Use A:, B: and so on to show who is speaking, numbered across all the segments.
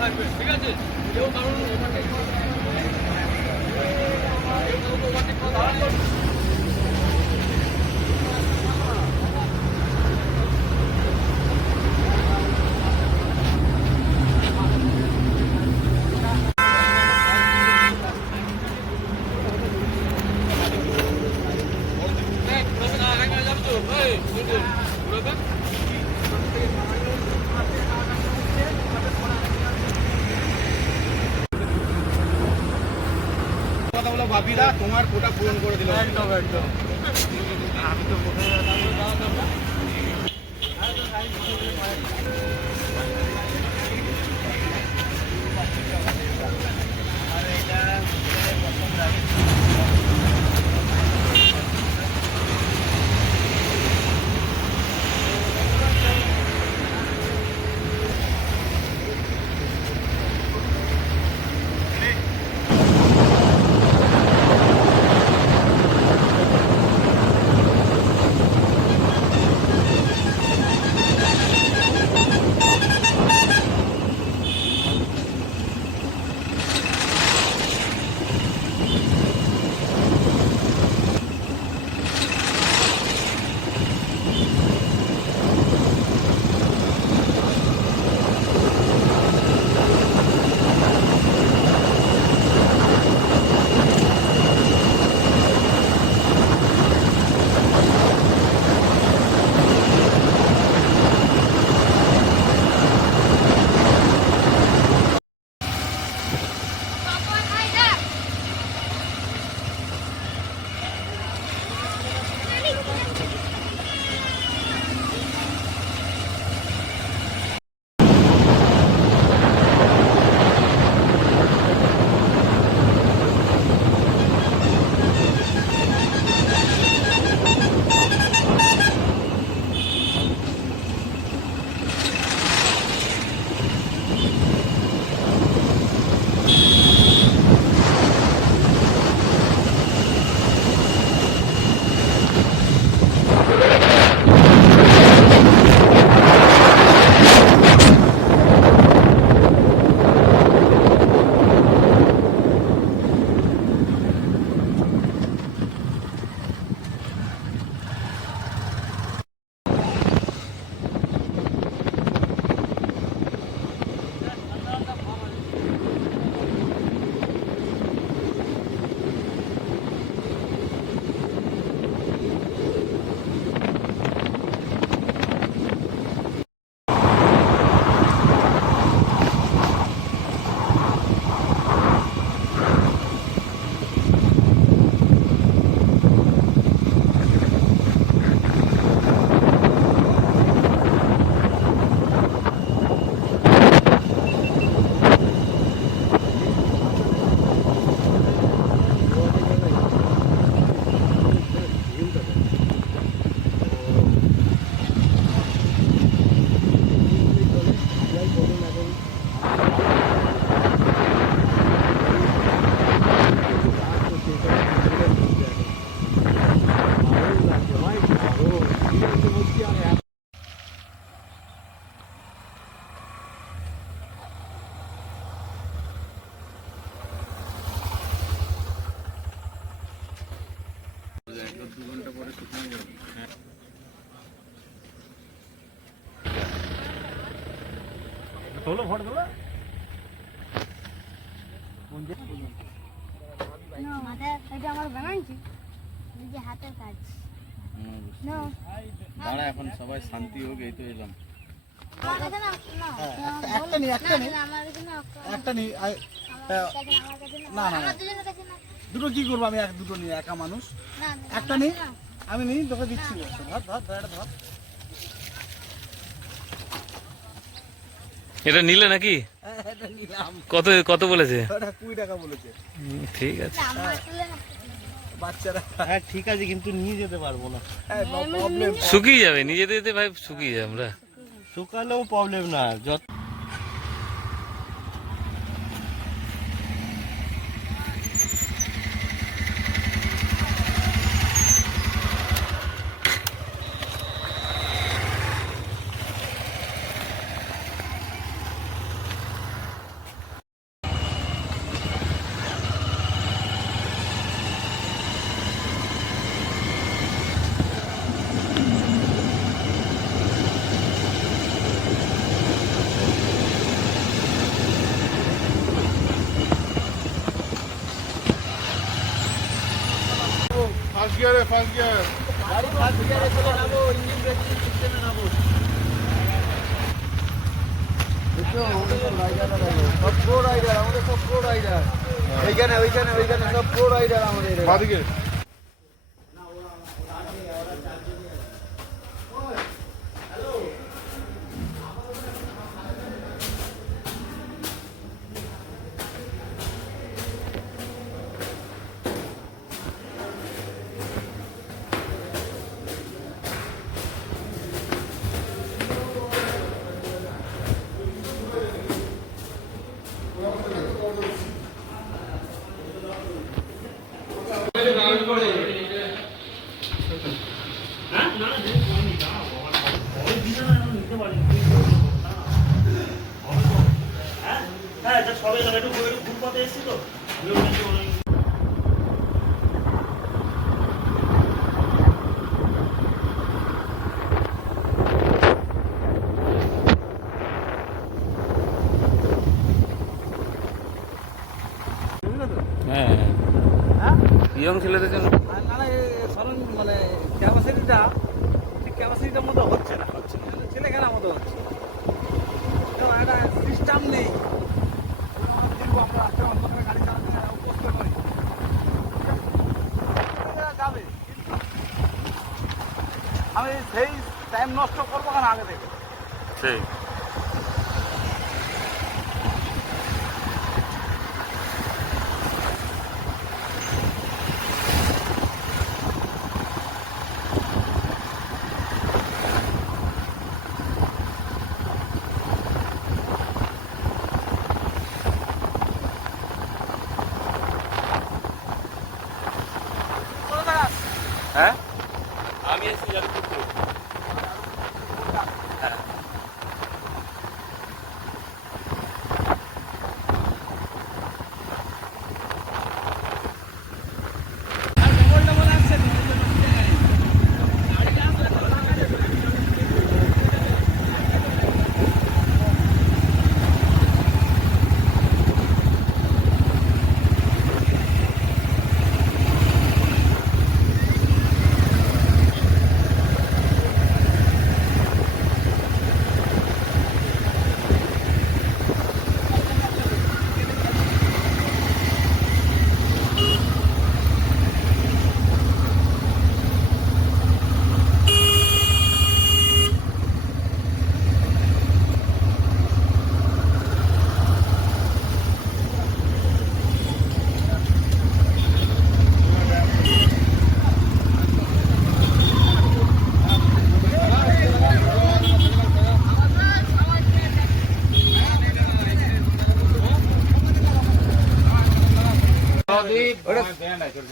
A: থাকবেন ঠিক আছে? কেউ কারণ ওভারটেক সুবিধা তোমার কোটা পূরণ করে দিল।
B: একদম একদম। তোলো ফটো তোলো
C: মাথায় এটা আমার বানাইছি নিজে হাতের কাজ না
A: দাঁড়া এখন সবাই শান্তি হোক এই তো এলাম
C: আমার কাছে না না
B: একটা নি একটা নি
C: না, আমার কাছে না
B: একটা নি আই-
C: আমার কাছে না, আমার কাছে না
B: দুটো কি করব আমি এক দুটো নিয়ে একা মানুষ? একটা নি। আমি নিই? তোকে দিচ্ছি। ধর ধর ধর এটা ধর।
D: এটা নিলে নাকি? কত কত বলেছে?
B: কুড়ি টাকা বলেছে।
D: হুম, ঠিক আছে।
B: বাচ্চারা
E: হ্যাঁ ঠিক আছে কিন্তু নিয়ে যেতে পারব না।
B: হ্যাঁ প্রবলেম
D: শুকিয়ে যাবে নিজে দিতে ভাই শুকিয়ে যাবে আমরা।
E: শুকালেও প্রবলেম না যত
A: ফার্স্ট গিয়ারে ফার্স্ট গিয়ার
B: গাড়ি ফার্স্ট গিয়ারে চলে যাব ইঞ্জিন ব্রেকিং সিস্টেমে নামো
A: সব প্রো রাইডার আমাদের সব প্রো রাইডার এইখানে ওইখানে ওইখানে সব প্রো রাইডার আমাদের।
D: ইয়ং ছেলেদের জন্য?
A: সরন মানে ক্যাপাসিটিটা ঠিক ক্যাপাসিটিটার মতো হচ্ছে না। হচ্ছে না। ছেলে খেলার মতো হচ্ছে। একটা সিস্টেম নেই। আমি সেই টাইম নষ্ট করব কেন আগে থেকে?
D: সেই।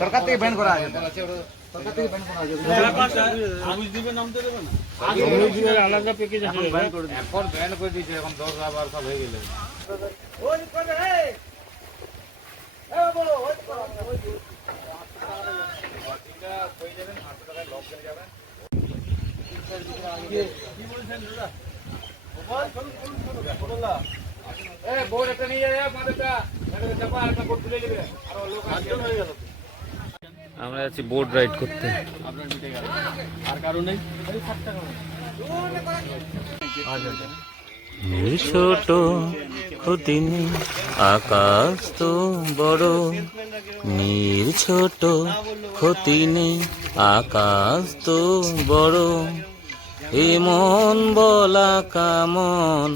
F: সরকার থেকে ব্যান করা আছে এখন ব্যান করে দিয়েছে এখন দশ বার সব হয়ে গেলে
A: ওই করে, এই! এই
D: আমরা যাচ্ছি বোট রাইড করতে। ছোট ক্ষতি নেই আকাশ তো বড়। নীল ছোট ক্ষতি নেই আকাশ তো বড়। এমন বলা কামন,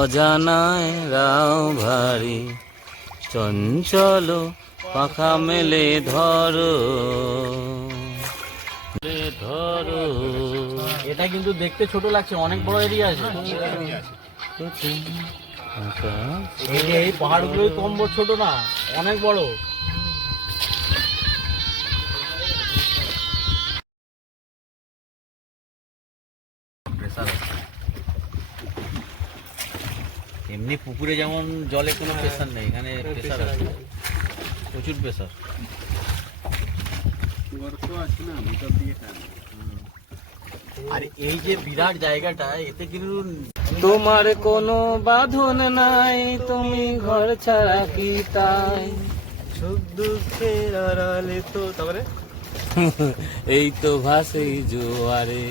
D: অজানায় রাও ভারী। চঞ্চল পাখা মেলে ধরো। ধরো।
E: এটা কিন্তু দেখতে ছোট লাগছে অনেক বড় এরিয়া আছে। এই পাহাড়গুলোই কম বড় ছোট না অনেক বড়। এমনি পুকুরে যেমন জলে কোনো প্রেশার নেই এখানে প্রেশার আছে। প্রচুর প্রেশার আর এই যে বিরাট জায়গাটা এতে কিন্তু
D: তোমার কোনো বাঁধন নাই তুমি ঘর ছাড়া কি তাই?
E: সুখ দুঃখের আড়ালে তো তারপরে?
D: এই তো ভাসেই জোয়ারে।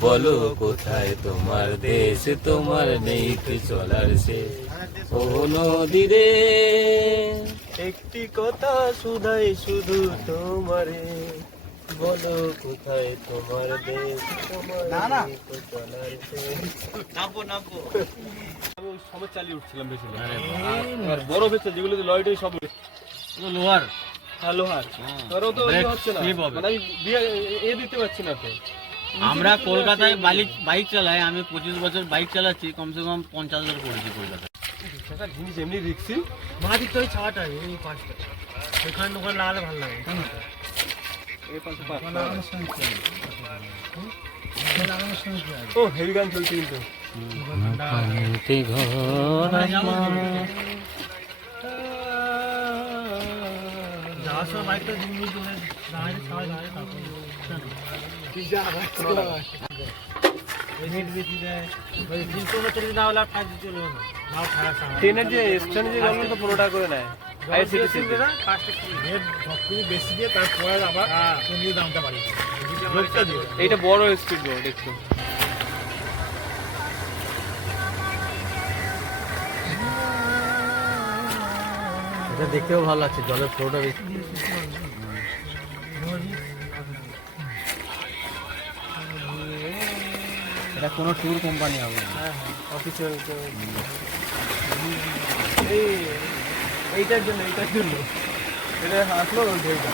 D: বলো কোথায় তোমার দেশ? তোমার নেই কি চলার শেষ। ও নদীরে একটি কথা শুধাই শুধু তোমারে। বলো কোথায় তোমার দেশ? তোমার চলার শেষ।
B: চালিয়ে উঠছিলাম বেশি আর বড় ভেসেল যেগুলো লয়েড সব
E: লোহার।
B: হ্যাঁ, লোহার। ধরো তো ইয়ে হচ্ছে না। মানে আমি এ দিতে পারছি না তো।
E: আমরা কলকাতায় বাইক বাইক চালাই আমি পঁচিশ বছর বাইক চালাচ্ছি কমসে কম পঞ্চাশ বার করেছি কলকাতায়।
B: সেটা জিনিস এমনি রিক্সি।
G: মাটির তো ওই ছাওয়াটা এই পাঁচটা ওইখানে ওখানে লাগালে ভালো লাগে।
B: এই পাশে পাঁচটা। ও হেভি গান চলছে কিন্তু। ট্রেনের যে স্ট্যান্ড যে গেল তো পনেরো টাকা করে নেয় আইসিটিসি
G: বেশি দিয়ে তারপরে আবার দামটা
B: এইটা বড় স্পিড রোড একটু
E: এটা দেখতেও ভালো লাগছে জলের ফ্লোটা বেশি। এটা কোনো ট্যুর কোম্পানি হবে না।
B: অফিসিয়াল এই এইটার জন্য এইটার জন্য। এটা আসলো ঢেউটা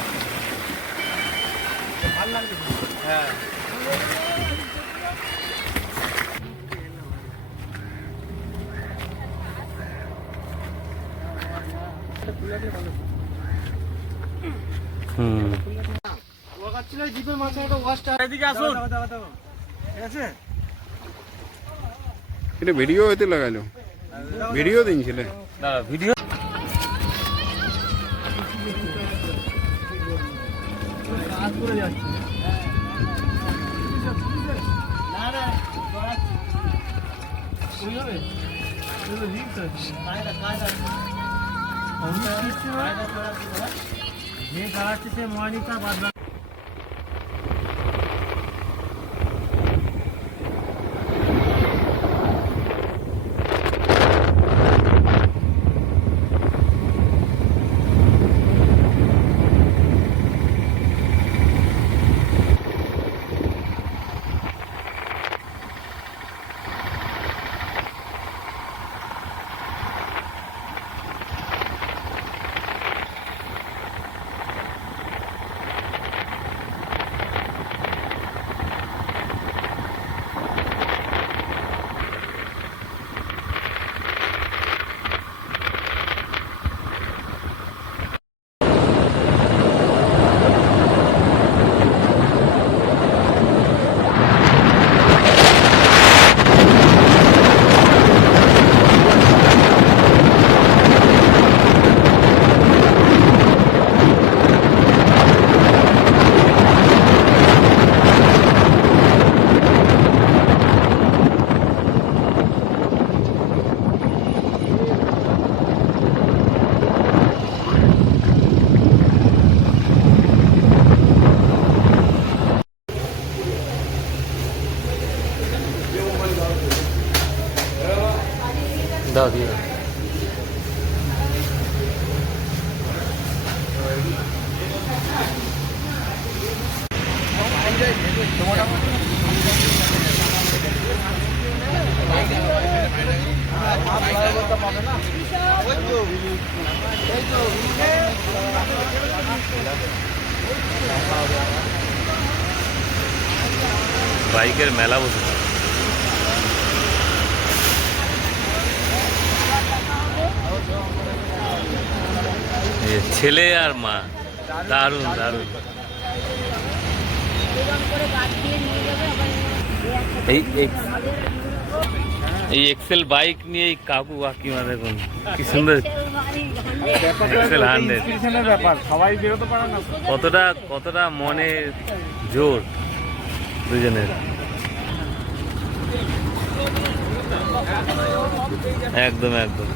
B: হ্যাঁ।
D: হুম
G: জিপের মাঝে একটা ওয়াশটা এদিকে আসুন ঠিক আছে
H: এটা ভিডিও হইতে লাগালো। ভিডিও দিনছিলে।
D: দাঁড়া ভিডিও
G: না না ওই হবে এগুলো রিক্স আছে
D: বাইকের মেলা বসেছে ছেলে আর মা। দারুণ দারুণ। এই এই- এই এক্সেল বাইক নিয়ে এই কাকু কাকিমা দেখুন কি সুন্দর। এক্সেল হান্ড্রেড
B: ব্যাপার সবাই বেরোতে পারে না।
D: কতটা কতটা মনে জোর দুজনের? একদম একদম।